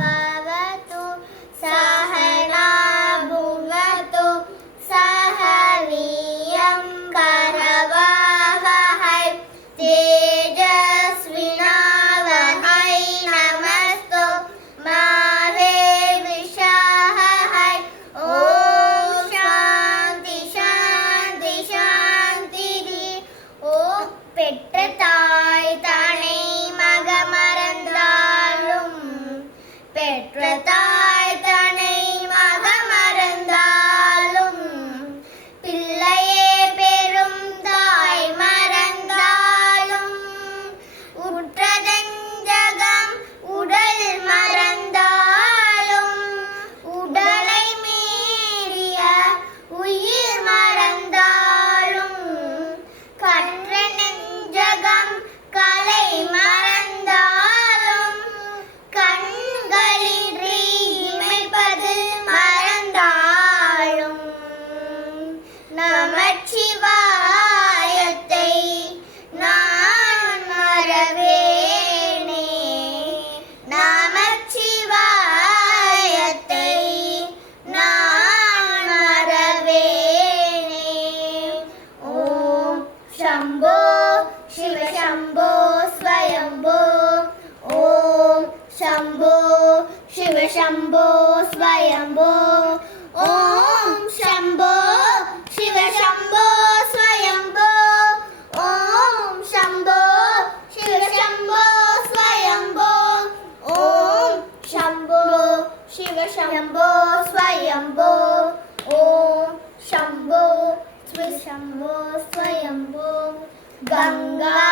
भवतु सहना भुनक्तु सह वीर्यं करवावहै तेजस्विनावहै नमस्तु मा विद्विषावहै ओम शांति शांति शांति ओ பெற்ற தாய் தனை மக மறந்தாலும் பெற்ற தாய் தனை மக மறந்தாலும் பிள்ளையே பெரும் தாய் மறந்தாலும் உற்றதஞ்சகம் உடல் மறந்தாலும் உடலை மீறிய உயிர் மறந்தாலும் கற்ற நெஞ்சகம் கலை மறந்தாலும் கண்களின்றி இமைப்பது மறந்தாலும் நமச்சிவாயத்தை நான் மறவேனே நமச்சிவாயத்தை நான் மறவேனே ஓம் शंभो शिव शंभो स्वयंभो ओम शंभो शिव शंभो स्वयंभो ओम शंभो शिव शंभो स्वयंभो ओम शंभो शिव शंभो स्वयंभो ओम शंभो शिव शंभो स्वयंभो ओम शंभो शिव शंभो स्वयंभो गंगा